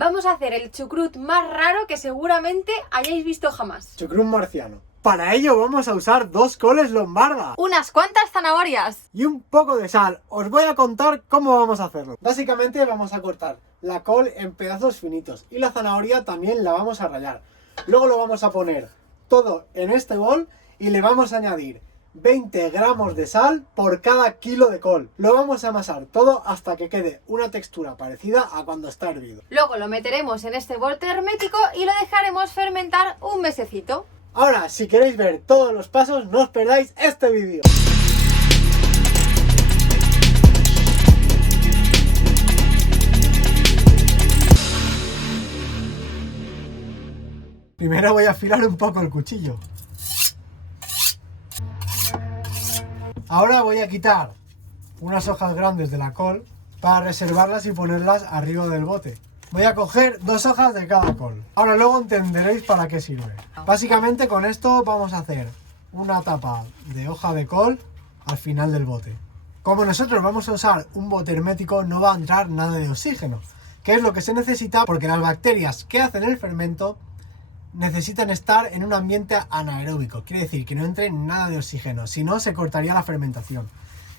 Vamos a hacer el chucrut más raro que seguramente hayáis visto jamás. Chucrut marciano. Para ello vamos a usar 2 coles lombarda Unas cuantas zanahorias. y un poco de sal. Os voy a contar cómo vamos a hacerlo. Básicamente vamos a cortar la col en pedazos finitos y la zanahoria también la vamos a rallar. Luego lo vamos a poner todo en este bol y le vamos a añadir 20 gramos de sal por cada kilo de col. Lo vamos a amasar todo hasta que quede una textura parecida a cuando está hervido. Luego lo meteremos en este bote hermético y lo dejaremos fermentar un mesecito. Ahora, si queréis ver todos los pasos, no os perdáis este vídeo. Primero voy a afilar un poco el cuchillo. Ahora voy a quitar unas hojas grandes de la col para reservarlas y ponerlas arriba del bote. Voy a coger 2 hojas de cada col. Ahora luego entenderéis para qué sirve. Básicamente con esto vamos a hacer una tapa de hoja de col al final del bote. Como nosotros vamos a usar un bote hermético, no va a entrar nada de oxígeno, que es lo que se necesita porque las bacterias que hacen el fermento necesitan estar en un ambiente anaeróbico, quiere decir que no entre nada de oxígeno, si no se cortaría la fermentación.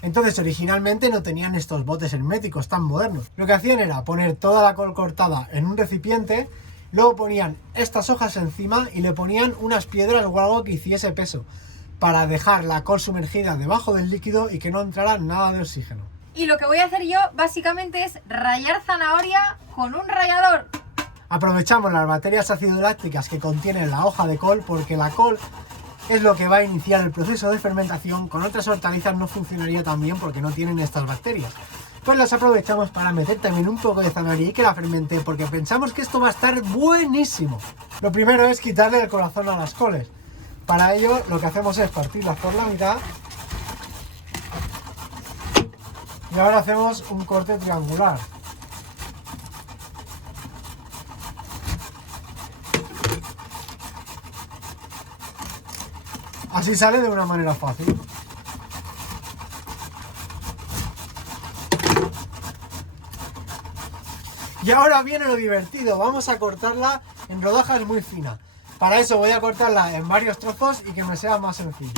Entonces originalmente no tenían estos botes herméticos tan modernos. Lo que hacían era poner toda la col cortada en un recipiente, luego ponían estas hojas encima y le ponían unas piedras o algo que hiciese peso, para dejar la col sumergida debajo del líquido y que no entrara nada de oxígeno. Y lo que voy a hacer yo básicamente es rallar zanahoria con un rallador. Aprovechamos las bacterias ácido-lácticas que contiene la hoja de col porque la col es lo que va a iniciar el proceso de fermentación. Con otras hortalizas no funcionaría tan bien porque no tienen estas bacterias. Pues las aprovechamos para meter también un poco de zanahoria y que la fermente porque pensamos que esto va a estar buenísimo. Lo primero es quitarle el corazón a las coles. Para ello lo que hacemos es partirlas por la mitad y ahora hacemos un corte triangular. Así sale de una manera fácil. Y ahora viene lo divertido, vamos a cortarla en rodajas muy finas. Para eso voy a cortarla en varios trozos y que me sea más sencillo.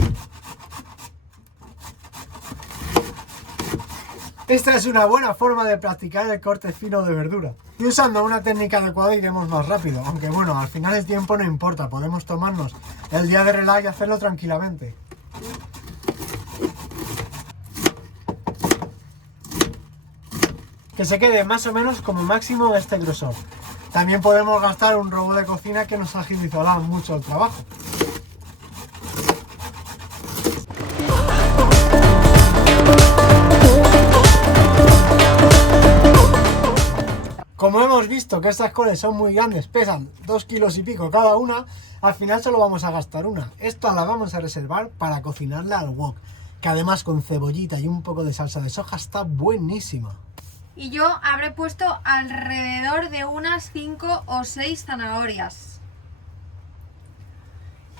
Esta es una buena forma de practicar el corte fino de verdura. Y usando una técnica adecuada iremos más rápido, aunque bueno, al final el tiempo no importa, podemos tomarnos el día de relax y hacerlo tranquilamente. Que se quede más o menos como máximo este grosor. También podemos gastar un robot de cocina que nos agilizará mucho el trabajo. Como hemos visto que estas coles son muy grandes, pesan 2 kilos y pico cada una, al final solo vamos a gastar una. Esta la vamos a reservar para cocinarla al wok, que además con cebollita y un poco de salsa de soja está buenísima. Y yo habré puesto alrededor de unas 5 o 6 zanahorias.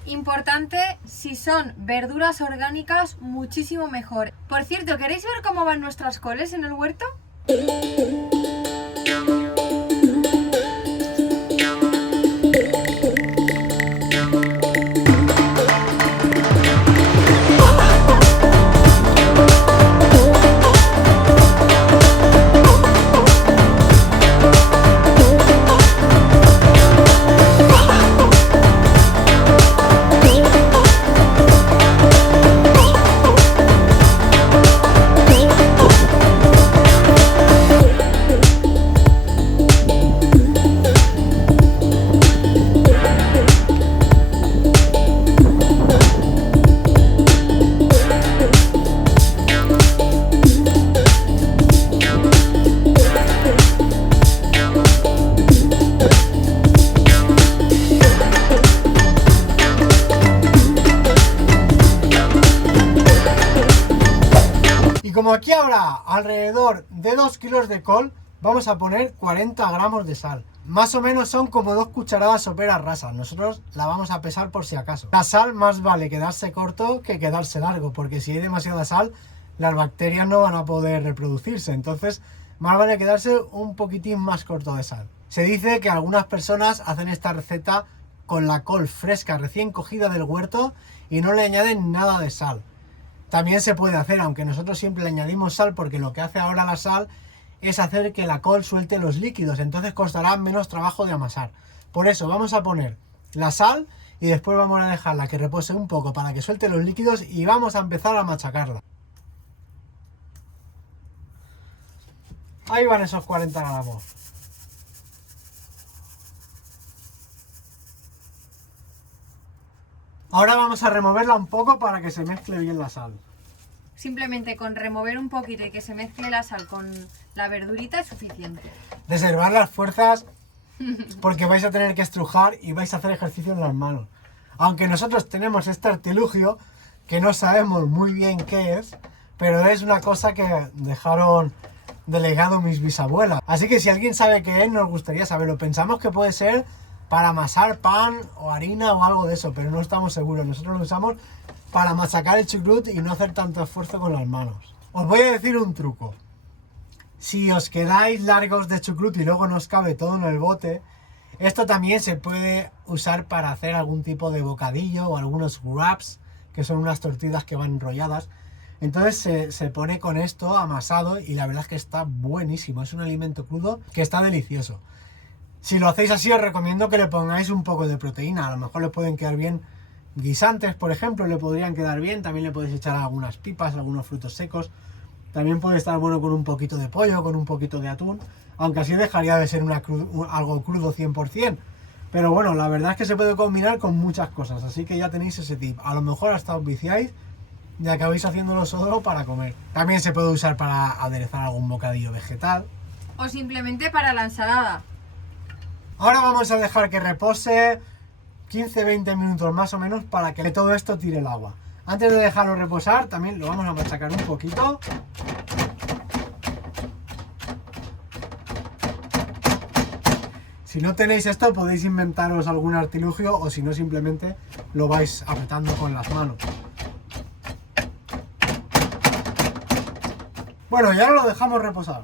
Importante, si son verduras orgánicas, muchísimo mejor. Por cierto, ¿queréis ver cómo van nuestras coles en el huerto? Como aquí habrá alrededor de 2 kilos de col, vamos a poner 40 gramos de sal. Más o menos son como 2 cucharadas soperas rasas. Nosotros la vamos a pesar por si acaso. La sal más vale quedarse corto que quedarse largo, porque si hay demasiada sal, las bacterias no van a poder reproducirse. Entonces, más vale quedarse un poquitín más corto de sal. Se dice que algunas personas hacen esta receta con la col fresca recién cogida del huerto y no le añaden nada de sal. También se puede hacer, aunque nosotros siempre le añadimos sal porque lo que hace ahora la sal es hacer que la col suelte los líquidos, entonces costará menos trabajo de amasar. Por eso vamos a poner la sal y después vamos a dejarla que repose un poco para que suelte los líquidos y vamos a empezar a machacarla. Ahí van esos 40 gramos. Ahora vamos a removerla un poco para que se mezcle bien la sal. Simplemente con remover un poquito y que se mezcle la sal con la verdurita es suficiente. Reservar las fuerzas porque vais a tener que estrujar y vais a hacer ejercicio en las manos. Aunque nosotros tenemos este artilugio que no sabemos muy bien qué es, pero es una cosa que dejaron delegado mis bisabuelas. Así que si alguien sabe qué es, nos gustaría saberlo. Pensamos que puede ser para amasar pan o harina o algo de eso, pero no estamos seguros. Nosotros lo usamos para machacar el chucrut y no hacer tanto esfuerzo con las manos. Os voy a decir un truco. Si os quedáis largos de chucrut y luego no os cabe todo en el bote, esto también se puede usar para hacer algún tipo de bocadillo o algunos wraps, que son unas tortillas que van enrolladas. Entonces se pone con esto amasado y la verdad es que está buenísimo. Es un alimento crudo que está delicioso. Si lo hacéis así, os recomiendo que le pongáis un poco de proteína. A lo mejor le pueden quedar bien guisantes, por ejemplo, le podrían quedar bien. También le podéis echar algunas pipas, algunos frutos secos. También puede estar bueno con un poquito de pollo, con un poquito de atún. Aunque así dejaría de ser algo crudo 100%. Pero bueno, la verdad es que se puede combinar con muchas cosas. Así que ya tenéis ese tip. A lo mejor hasta os viciáis y acabáis haciéndolo solo para comer. También se puede usar para aderezar algún bocadillo vegetal. O simplemente para la ensalada. Ahora vamos a dejar que repose 15-20 minutos más o menos para que todo esto tire el agua. Antes de dejarlo reposar, también lo vamos a machacar un poquito. Si no tenéis esto, podéis inventaros algún artilugio o si no, simplemente lo vais apretando con las manos. Bueno, ya lo dejamos reposar.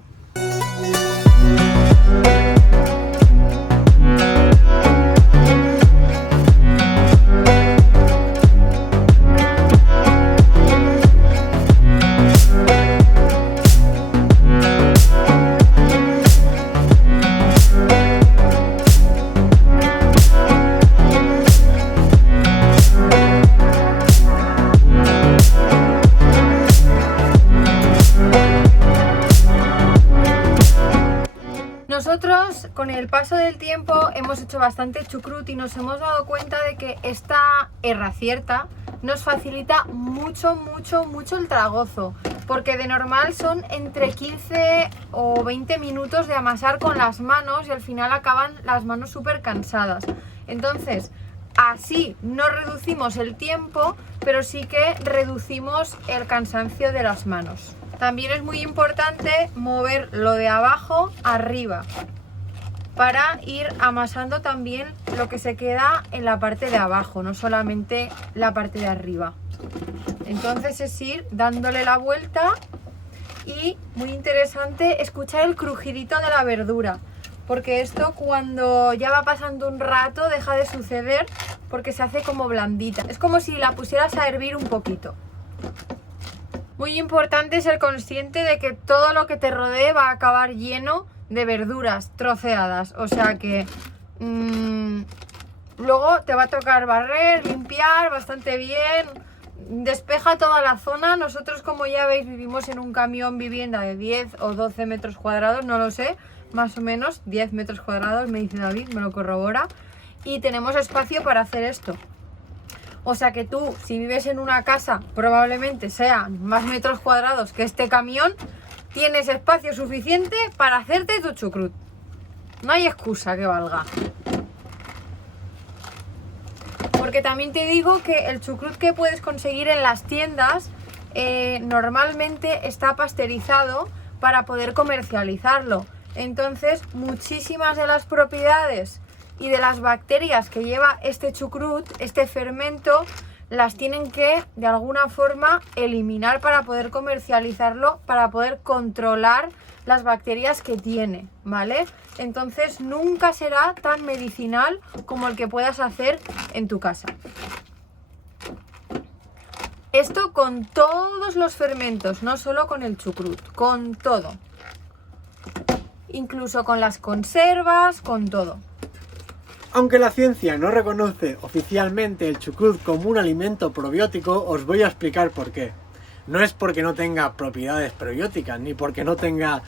Nosotros con el paso del tiempo hemos hecho bastante chucrut y nos hemos dado cuenta de que esta herracierta nos facilita mucho el tragozo, porque de normal son entre 15 o 20 minutos de amasar con las manos y al final acaban las manos súper cansadas. Entonces, así no reducimos el tiempo, pero sí que reducimos el cansancio de las manos. También es muy importante mover lo de abajo arriba para ir amasando también lo que se queda en la parte de abajo, no solamente la parte de arriba. Entonces es ir dándole la vuelta y muy interesante escuchar el crujidito de la verdura, porque esto cuando ya va pasando un rato deja de suceder porque se hace como blandita. Es como si la pusieras a hervir un poquito. Muy importante ser consciente de que todo lo que te rodee va a acabar lleno de verduras troceadas, o sea que luego te va a tocar barrer, limpiar bastante bien, despeja toda la zona. Nosotros, como ya veis, vivimos en un camión vivienda de 10 o 12 metros cuadrados, no lo sé, más o menos 10 metros cuadrados, me dice David, me lo corrobora, y tenemos espacio para hacer esto. O sea que tú, si vives en una casa, probablemente sean más metros cuadrados que este camión, tienes espacio suficiente para hacerte tu chucrut. No hay excusa que valga. Porque también te digo que el chucrut que puedes conseguir en las tiendas normalmente está pasteurizado para poder comercializarlo. Entonces, muchísimas de las propiedades y de las bacterias que lleva este chucrut, este fermento, las tienen que de alguna forma eliminar para poder comercializarlo, para poder controlar las bacterias que tiene, ¿vale? Entonces nunca será tan medicinal como el que puedas hacer en tu casa. Esto con todos los fermentos, no solo con el chucrut, con todo. Incluso con las conservas, con todo. Aunque la ciencia no reconoce oficialmente el chucrut como un alimento probiótico, os voy a explicar por qué. No es porque no tenga propiedades probióticas, ni porque no tenga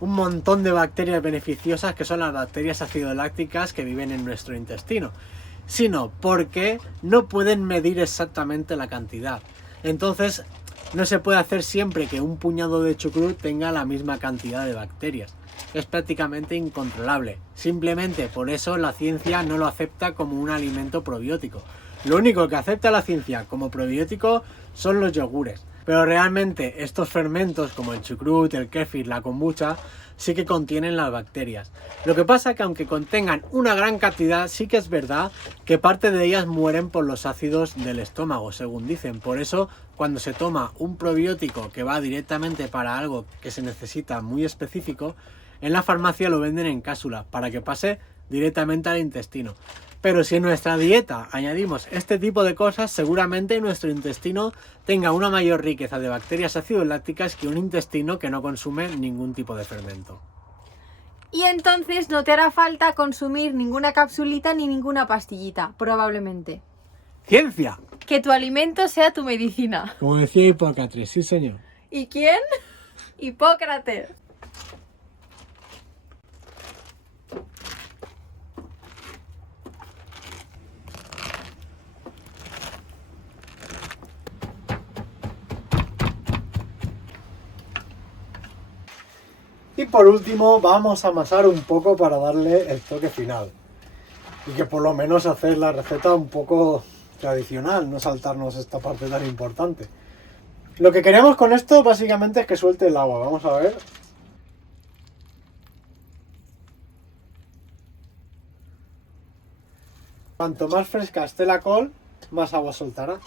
un montón de bacterias beneficiosas que son las bacterias acidolácticas que viven en nuestro intestino, sino porque no pueden medir exactamente la cantidad. Entonces, no se puede hacer siempre que un puñado de chucrut tenga la misma cantidad de bacterias. Es prácticamente incontrolable. Simplemente por eso la ciencia no lo acepta como un alimento probiótico. Lo único que acepta la ciencia como probiótico son los yogures. Pero realmente estos fermentos como el chucrut, el kéfir, la kombucha, sí que contienen las bacterias. Lo que pasa es que aunque contengan una gran cantidad, sí que es verdad que parte de ellas mueren por los ácidos del estómago, según dicen. Por eso, cuando se toma un probiótico que va directamente para algo que se necesita muy específico, en la farmacia lo venden en cápsulas para que pase directamente al intestino. Pero si en nuestra dieta añadimos este tipo de cosas, seguramente nuestro intestino tenga una mayor riqueza de bacterias acidolácticas que un intestino que no consume ningún tipo de fermento. Y entonces no te hará falta consumir ninguna capsulita ni ninguna pastillita, probablemente. ¡Ciencia! Que tu alimento sea tu medicina. Como decía Hipócrates, sí señor. ¿Y quién? Hipócrates. Y por último vamos a amasar un poco para darle el toque final. Y que por lo menos hacer la receta un poco tradicional, no saltarnos esta parte tan importante. Lo que queremos con esto básicamente es que suelte el agua. Vamos a ver. Cuanto más fresca esté la col, más agua soltará.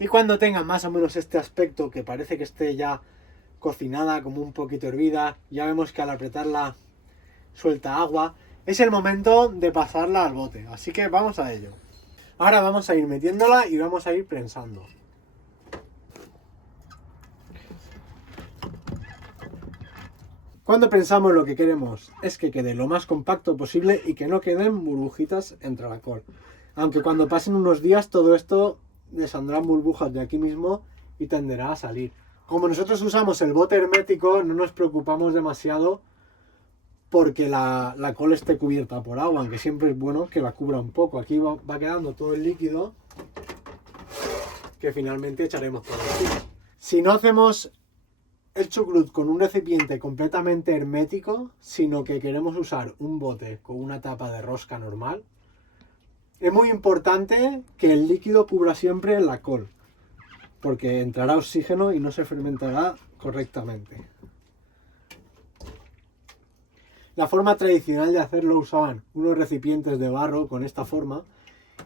Y cuando tenga más o menos este aspecto, que parece que esté ya cocinada, como un poquito hervida, ya vemos que al apretarla suelta agua, es el momento de pasarla al bote. Así que vamos a ello. Ahora vamos a ir metiéndola y vamos a ir prensando. Cuando prensamos, lo que queremos es que quede lo más compacto posible y que no queden burbujitas entre la col. Aunque cuando pasen unos días todo esto desandrán burbujas de aquí mismo y tenderá a salir. Como nosotros usamos el bote hermético, no nos preocupamos demasiado porque la col esté cubierta por agua, aunque siempre es bueno que la cubra un poco. Aquí va quedando todo el líquido que finalmente echaremos por encima. Si no hacemos el chucrut con un recipiente completamente hermético, sino que queremos usar un bote con una tapa de rosca normal, es muy importante que el líquido cubra siempre la col, porque entrará oxígeno y no se fermentará correctamente. La forma tradicional de hacerlo usaban unos recipientes de barro con esta forma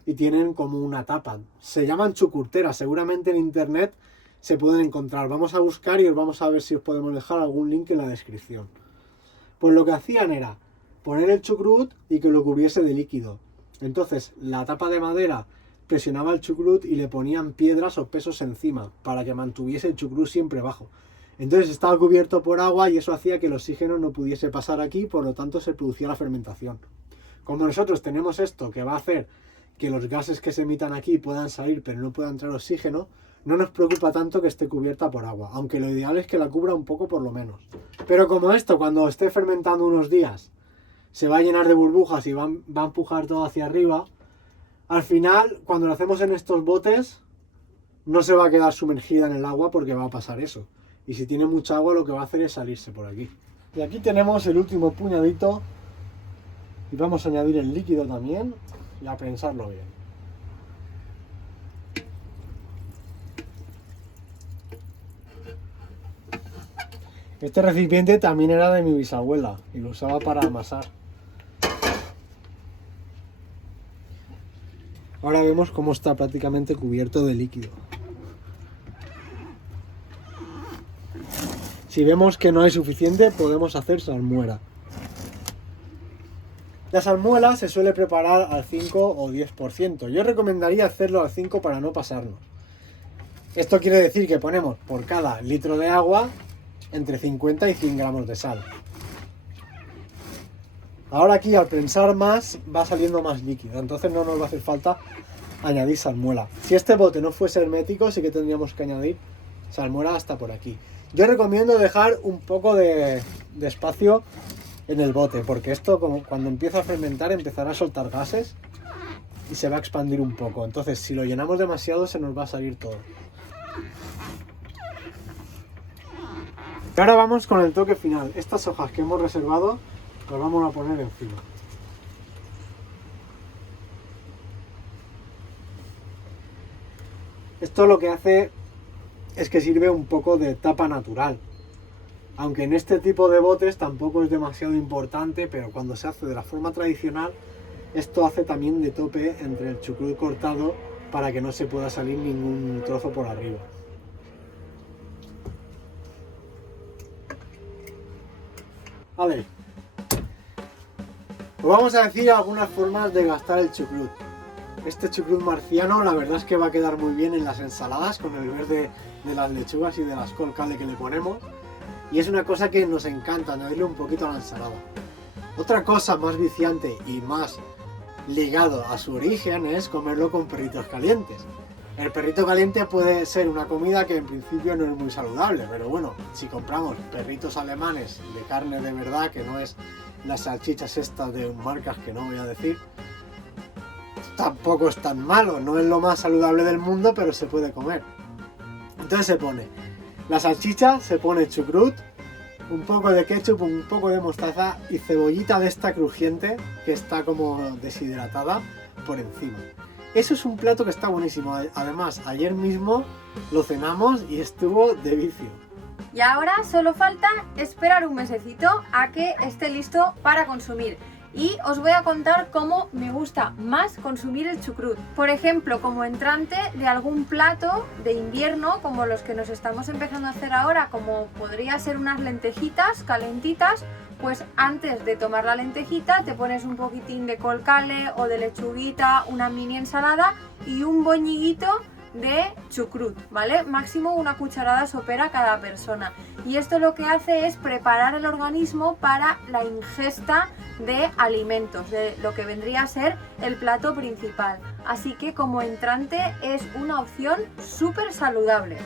y tienen como una tapa. Se llaman chucurteras, seguramente en internet se pueden encontrar. Vamos a buscar y os vamos a ver si os podemos dejar algún link en la descripción. Pues lo que hacían era poner el chucrut y que lo cubriese de líquido. Entonces la tapa de madera presionaba el chucrut y le ponían piedras o pesos encima para que mantuviese el chucrut siempre bajo. Entonces estaba cubierto por agua y eso hacía que el oxígeno no pudiese pasar aquí, por lo tanto se producía la fermentación. Como nosotros tenemos esto que va a hacer que los gases que se emitan aquí puedan salir pero no pueda entrar oxígeno, no nos preocupa tanto que esté cubierta por agua, aunque lo ideal es que la cubra un poco por lo menos. Pero como esto cuando esté fermentando unos días se va a llenar de burbujas y va a empujar todo hacia arriba, al final, cuando lo hacemos en estos botes, no se va a quedar sumergida en el agua porque va a pasar eso. Y si tiene mucha agua, lo que va a hacer es salirse por aquí. Y aquí tenemos el último puñadito. Y vamos a añadir el líquido también y a prensarlo bien. Este recipiente también era de mi bisabuela y lo usaba para amasar. Ahora vemos cómo está prácticamente cubierto de líquido. Si vemos que no hay suficiente, podemos hacer salmuera. La salmuera se suele preparar al 5 o 10%. Yo recomendaría hacerlo al 5 para no pasarnos. Esto quiere decir que ponemos por cada litro de agua entre 50 y 100 gramos de sal. Ahora aquí al prensar más va saliendo más líquido, entonces no nos va a hacer falta añadir salmuera. Si este bote no fuese hermético, sí que tendríamos que añadir salmuera hasta por aquí. Yo recomiendo dejar un poco de espacio en el bote, porque esto cuando empieza a fermentar empezará a soltar gases y se va a expandir un poco. Entonces si lo llenamos demasiado se nos va a salir todo. Y ahora vamos con el toque final. Estas hojas que hemos reservado las vamos a poner encima. Esto lo que hace es que sirve un poco de tapa natural. Aunque en este tipo de botes tampoco es demasiado importante, pero cuando se hace de la forma tradicional, esto hace también de tope entre el chucrut cortado para que no se pueda salir ningún trozo por arriba. Vale, os vamos a decir algunas formas de gastar el chucrut. Este chucrut marciano la verdad es que va a quedar muy bien en las ensaladas con el verde de las lechugas y de las col calde que le ponemos. Y es una cosa que nos encanta, añadirle un poquito a la ensalada. Otra cosa más viciante y más ligado a su origen es comerlo con perritos calientes. El perrito caliente puede ser una comida que en principio no es muy saludable, pero bueno, si compramos perritos alemanes de carne de verdad, que no es las salchichas estas de marcas que no voy a decir, tampoco es tan malo, no es lo más saludable del mundo, pero se puede comer. Entonces se pone la salchicha, se pone chucrut, un poco de ketchup, un poco de mostaza y cebollita de esta crujiente que está como deshidratada por encima. Eso es un plato que está buenísimo. Además, ayer mismo lo cenamos y estuvo de vicio. Y ahora solo falta esperar un mesecito a que esté listo para consumir. Y os voy a contar cómo me gusta más consumir el chucrut. Por ejemplo, como entrante de algún plato de invierno, como los que nos estamos empezando a hacer ahora, como podría ser unas lentejitas calentitas, pues antes de tomar la lentejita te pones un poquitín de col calde o de lechuguita, una mini ensalada y un boñiguito de chucrut, ¿vale? Máximo una cucharada sopera cada persona. Y esto lo que hace es preparar el organismo para la ingesta de alimentos, de lo que vendría a ser el plato principal. Así que como entrante es una opción súper saludable.